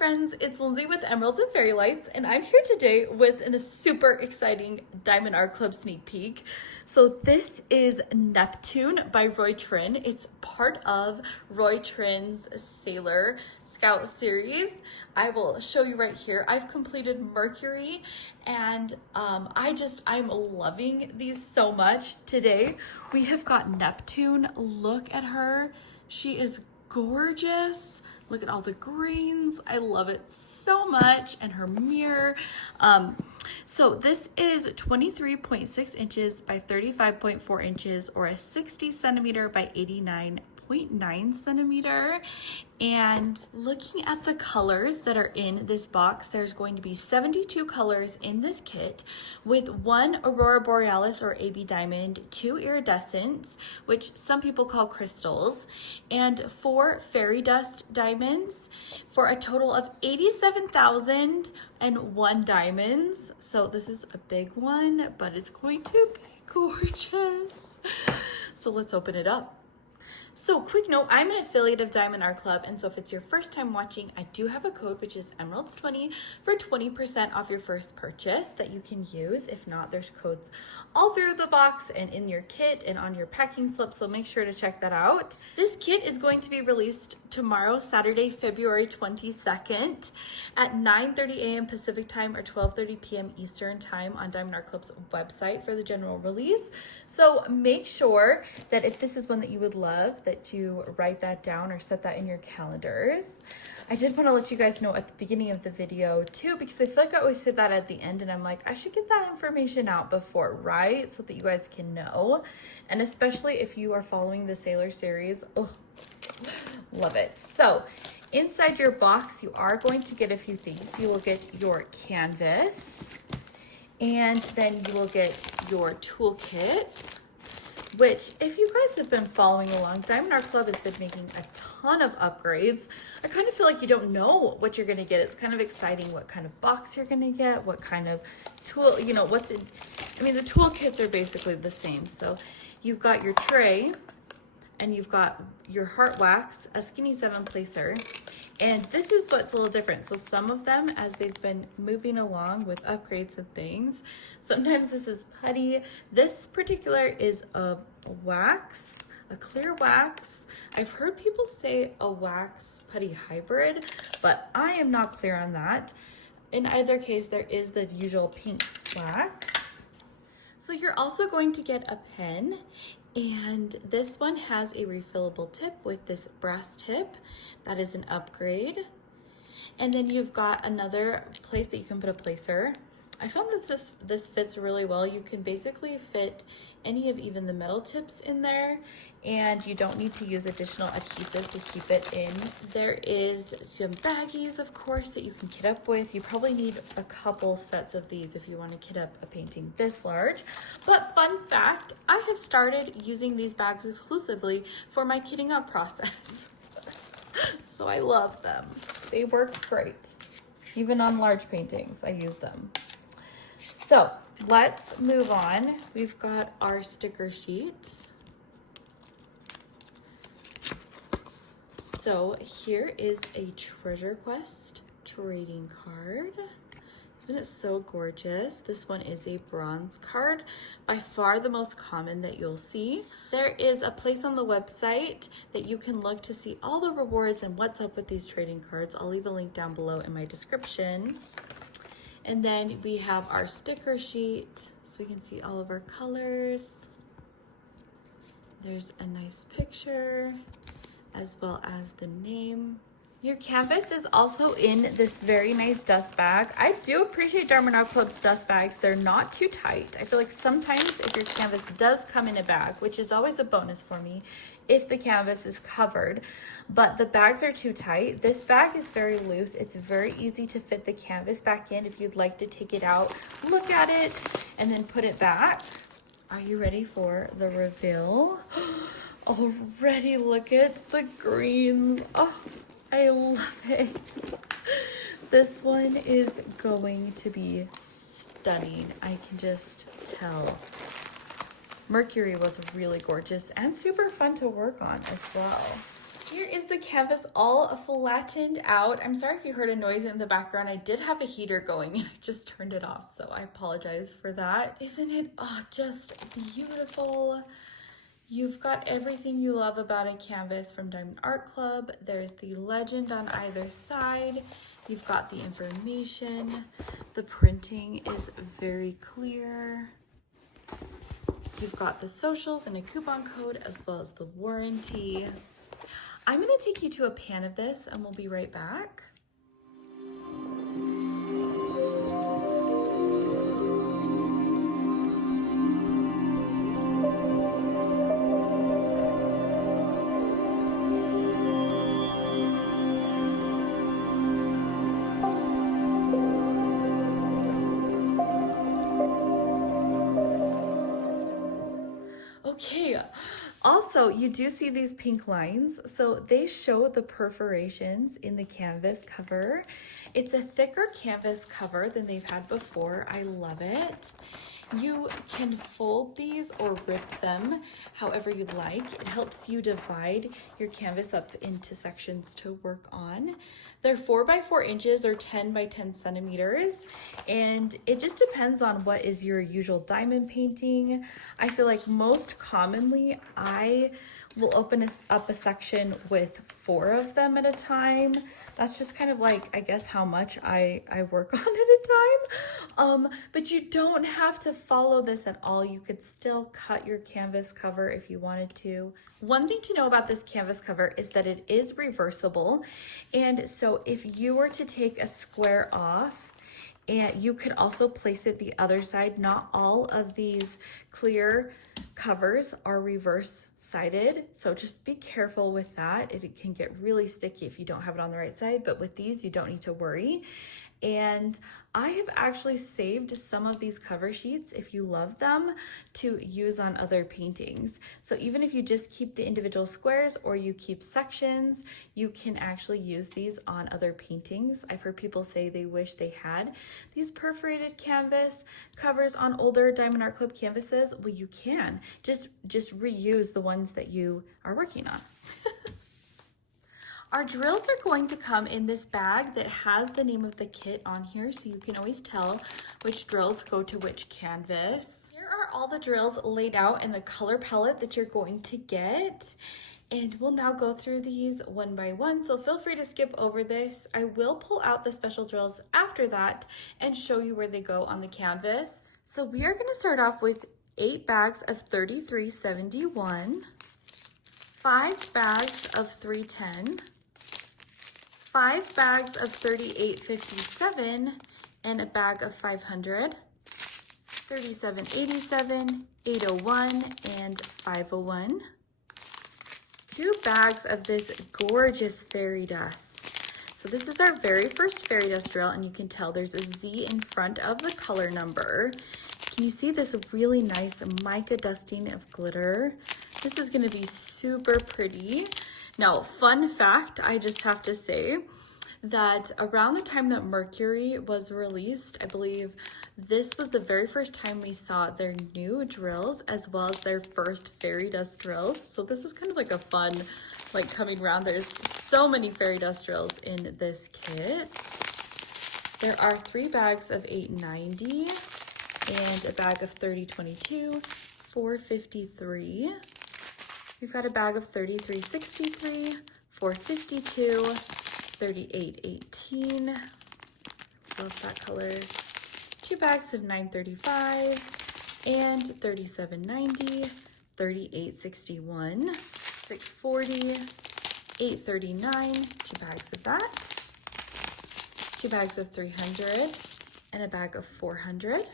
friends, it's Lindsay with Emeralds and Fairy Lights, and I'm here today with a super exciting Diamond Art Club sneak peek. So this is Neptune by Trinh. It's part of Trin's Sailor Scout series. I will show you right here. I've completed Mercury, and I'm loving these so much. Today we have got Neptune. Look at her. She is gorgeous. Look at all the greens. I love it so much. And her mirror. So this is 23.6 inches by 35.4 inches, or a 60 centimeter by 89.9 centimeter. And looking at the colors that are in this box, there's going to be 72 colors in this kit, with 1 Aurora Borealis or AB diamond, 2 iridescents, which some people call crystals, and 4 fairy dust diamonds, for a total of 87,001 diamonds. So this is a big one, but it's going to be gorgeous. So let's open it up. So quick note, I'm an affiliate of Diamond Art Club, and so if it's your first time watching, I do have a code, which is Emeralds20, for 20% off your first purchase that you can use. If not, there's codes all through the box and in your kit and on your packing slip, so make sure to check that out. This kit is going to be released tomorrow, Saturday, February 22nd at 9:30 a.m. Pacific time or 12:30 p.m. Eastern time on Diamond Art Club's website for the general release. So make sure that if this is one that you would love, that you write that down or set that in your calendars. I did want to let you guys know at the beginning of the video too, because I feel like I always say that at the end, and I'm like, I should get that information out before, right? So that you guys can know. And especially if you are following the Sailor series, oh, love it. So inside your box, you are going to get a few things. You will get your canvas, and then you will get your toolkit, which, if you guys have been following along, Diamond Art Club has been making a ton of upgrades. I kind of feel like you don't know what you're going to get. It's kind of exciting what kind of box you're going to get, what kind of tool, you know, what's in. I mean, the toolkits are basically the same. So you've got your tray, and you've got your heart wax, a skinny 7 placer. And this is what's a little different. So some of them, as they've been moving along with upgrades and things, sometimes this is putty. This particular is a wax, a clear wax. I've heard people say a wax putty hybrid, but I am not clear on that. In either case, there is the usual pink wax. So you're also going to get a pen. And this one has a refillable tip with this brass tip. That is an upgrade. And then you've got another place that you can put a placer. I found that this fits really well. You can basically fit any of even the metal tips in there, and you don't need to use additional adhesive to keep it in. There is some baggies, of course, that you can kit up with. You probably need a couple sets of these if you want to kit up a painting this large. But fun fact, I have started using these bags exclusively for my kitting up process. So I love them. They work great. Even on large paintings, I use them. So let's move on. We've got our sticker sheets. So here is a Treasure Quest trading card. Isn't it so gorgeous? This one is a bronze card, by far the most common that you'll see. There is a place on the website that you can look to see all the rewards and what's up with these trading cards. I'll leave a link down below in my description. And then we have our sticker sheet, so we can see all of our colors. There's a nice picture, as well as the name. Your canvas is also in this very nice dust bag. I do appreciate Diamond Art Club's dust bags. They're not too tight. I feel like sometimes if your canvas does come in a bag, which is always a bonus for me, if the canvas is covered, but the bags are too tight. This bag is very loose. It's very easy to fit the canvas back in if you'd like to take it out, look at it, and then put it back. Are you ready for the reveal? Already look at the greens. Oh, I love it. This one is going to be stunning. I can just tell. Mercury was really gorgeous and super fun to work on as well. Here is the canvas all flattened out. I'm sorry if you heard a noise in the background. I did have a heater going and I just turned it off, so I apologize for that. Isn't it just beautiful? You've got everything you love about a canvas from Diamond Art Club. There's the legend on either side. You've got the information. The printing is very clear. You've got the socials and a coupon code as well as the warranty. I'm going to take you to a pan of this and we'll be right back. Okay, also you do see these pink lines, so they show the perforations in the canvas cover. It's a thicker canvas cover than they've had before. I love it. You can fold these or rip them however you like. It helps you divide your canvas up into sections to work on. They're 4 by 4 inches or 10 by 10 centimeters, and it just depends on what is your usual diamond painting. I feel like most commonly I will open up a section with 4 of them at a time. That's just kind of like, I guess, how much I work on at a time. But you don't have to follow this at all. You could still cut your canvas cover if you wanted to. One thing to know about this canvas cover is that it is reversible. And so if you were to take a square off, and you could also place it the other side. Not all of these clear covers are reverse sided, so just be careful with that. It can get really sticky if you don't have it on the right side, but with these you don't need to worry. And I have actually saved some of these cover sheets, if you love them, to use on other paintings. So even if you just keep the individual squares or you keep sections, you can actually use these on other paintings. I've heard people say they wish they had these perforated canvas covers on older Diamond Art Club canvases. Well, you can. Just reuse the ones that you are working on. Our drills are going to come in this bag that has the name of the kit on here, so you can always tell which drills go to which canvas. Here are all the drills laid out in the color palette that you're going to get. And we'll now go through these one by one, so feel free to skip over this. I will pull out the special drills after that and show you where they go on the canvas. So we are gonna start off with 8 bags of 3371, 5 bags of 310, 5 bags of 3857, and a bag of 500, 3787, 801, and 501. 2 bags of this gorgeous fairy dust. So this is our very first fairy dust drill, and you can tell there's a Z in front of the color number. Can you see this really nice mica dusting of glitter? This is gonna be super pretty. Now, fun fact, I just have to say that around the time that Mercury was released, I believe this was the very first time we saw their new drills as well as their first fairy dust drills. So this is kind of like a fun, like coming around. There's so many fairy dust drills in this kit. There are 3 bags of 890 and a bag of 3022, 453. We've got a bag of 3363, 452, 3818. Love that color. 2 bags of 935 and 3790, 3861, 640, 839. 2 bags of that. 2 bags of 300 and a bag of 400.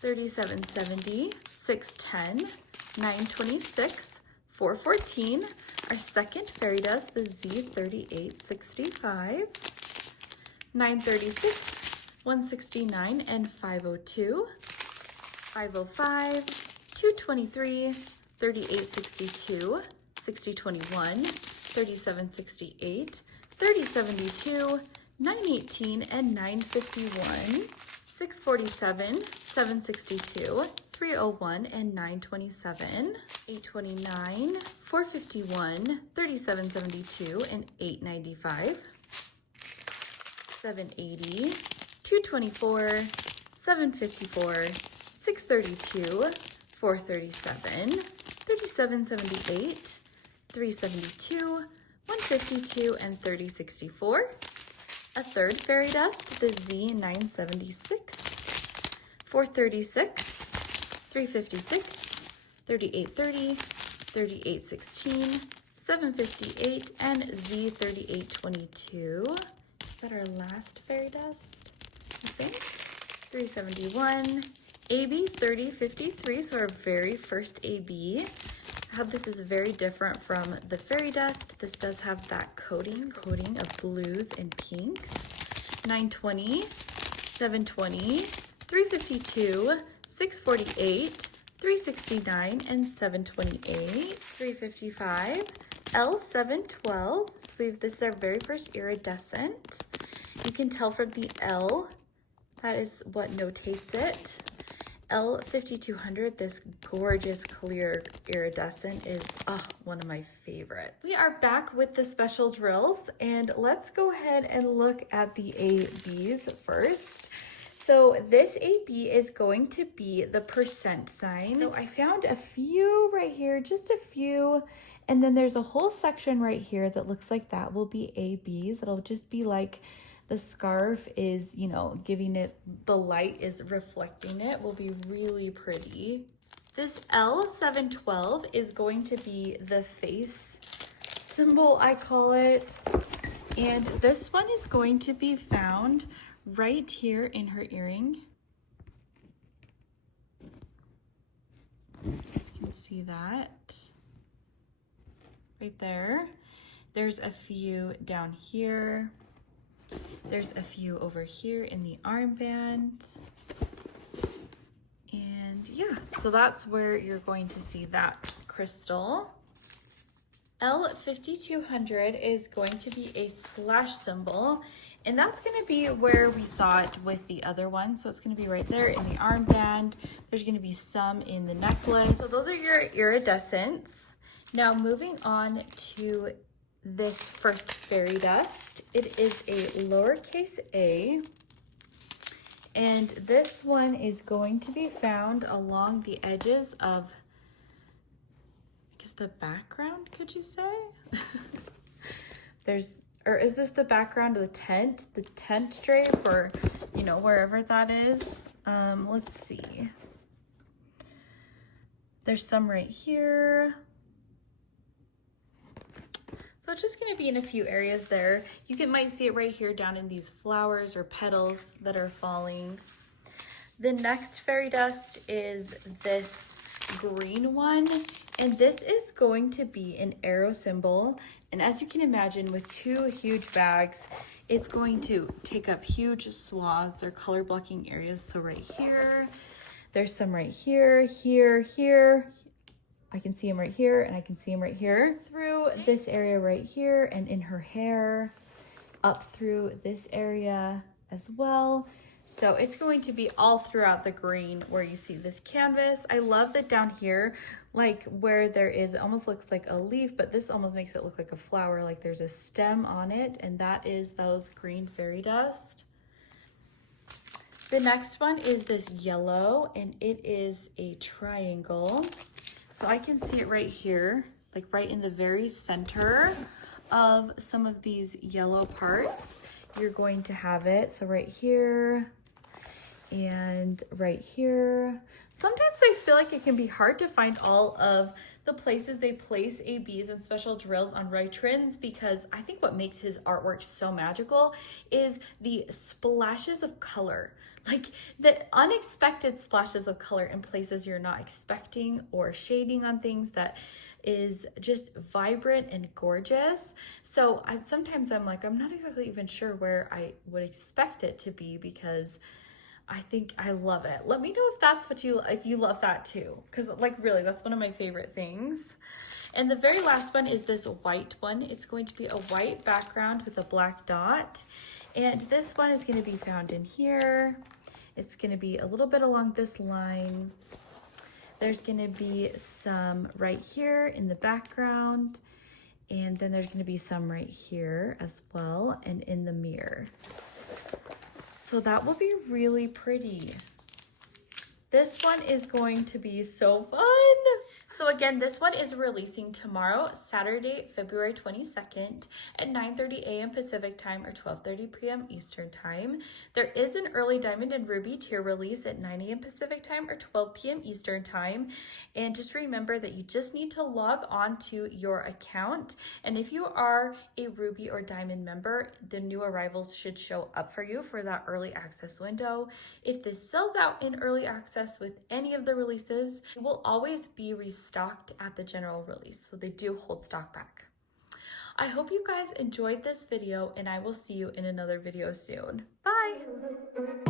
3770, 610, 926, 414, our second fairy dust, the Z3865, 936, 169, and 502, 505, 223, 3862, 6021, 3768, 3072, 918, and 951, 647, 762, 301 and 927, 829, 451, 3772 and 895, 780, 224, 754, 632, 437, 3778, 372, 152 and 3064. A third fairy dust, the Z976, 436, 356, 3830, 3816, 758, and Z3822. Is that our last fairy dust? I think. 371, AB 3053, so our very first AB. So how this is very different from the fairy dust. This does have that coating of blues and pinks. 920, 720, 352, 648, 369, and 728. 355, L712. So this is our very first iridescent. You can tell from the L, that is what notates it. L5200, this gorgeous clear iridescent, is one of my favorites. We are back with the special drills, and let's go ahead and look at the ABs first. So this AB is going to be the percent sign. So I found a few right here, just a few, and then there's a whole section right here that looks like that will be ABs. It'll just be like the scarf is, you know, giving it, the light is reflecting it, will be really pretty. This L712 is going to be the face symbol, I call it. And this one is going to be found right here in her earring. You guys can see that right there. There's a few down here. There's a few over here in the armband. And yeah, so that's where you're going to see that crystal. L5200 is going to be a slash symbol, and that's going to be where we saw it with the other one. So it's going to be right there in the armband. There's going to be some in the necklace. So those are your iridescents. Now moving on to this first fairy dust. It is a lowercase a, and this one is going to be found along the edges of, I guess, the background, could you say? Or is this the background of the tent drape, or, you know, wherever that is. Let's see. There's some right here. So it's just going to be in a few areas there. You might see it right here down in these flowers or petals that are falling. The next fairy dust is this green one, and this is going to be an arrow symbol. And as you can imagine, with two huge bags, it's going to take up huge swaths or color blocking areas. So right here, there's some right here, here. I can see them right here, and I can see them right here. Through this area right here, and in her hair, up through this area as well. So it's going to be all throughout the green where you see this canvas. I love that down here, like where there is, it almost looks like a leaf, but this almost makes it look like a flower, like there's a stem on it, and that is those green fairy dust. The next one is this yellow, and it is a triangle. So I can see it right here, like right in the very center of some of these yellow parts. You're going to have it. So right here and right here. Sometimes I feel like it can be hard to find all of the places they place ABs and special drills on Roy Trin's, because I think what makes his artwork so magical is the splashes of color. Like the unexpected splashes of color in places you're not expecting, or shading on things that is just vibrant and gorgeous. So sometimes I'm like, I'm not exactly even sure where I would expect it to be, because I think I love it. Let me know if that's what if you love that too, because like really, that's one of my favorite things. And the very last one is this white one. It's going to be a white background with a black dot. And this one is going to be found in here. It's going to be a little bit along this line. There's gonna be some right here in the background, and then there's gonna be some right here as well, and in the mirror. So that will be really pretty. This one is going to be so fun. So again, this one is releasing tomorrow, Saturday, February 22nd at 9:30 a.m. Pacific time or 12:30 p.m. Eastern time. There is an early diamond and ruby tier release at 9 a.m. Pacific time or 12 p.m. Eastern time. And just remember that you just need to log on to your account. And if you are a ruby or diamond member, the new arrivals should show up for you for that early access window. If this sells out in early access with any of the releases, it will always be restocked at the general release, so they do hold stock back. I hope you guys enjoyed this video, and I will see you in another video soon. Bye!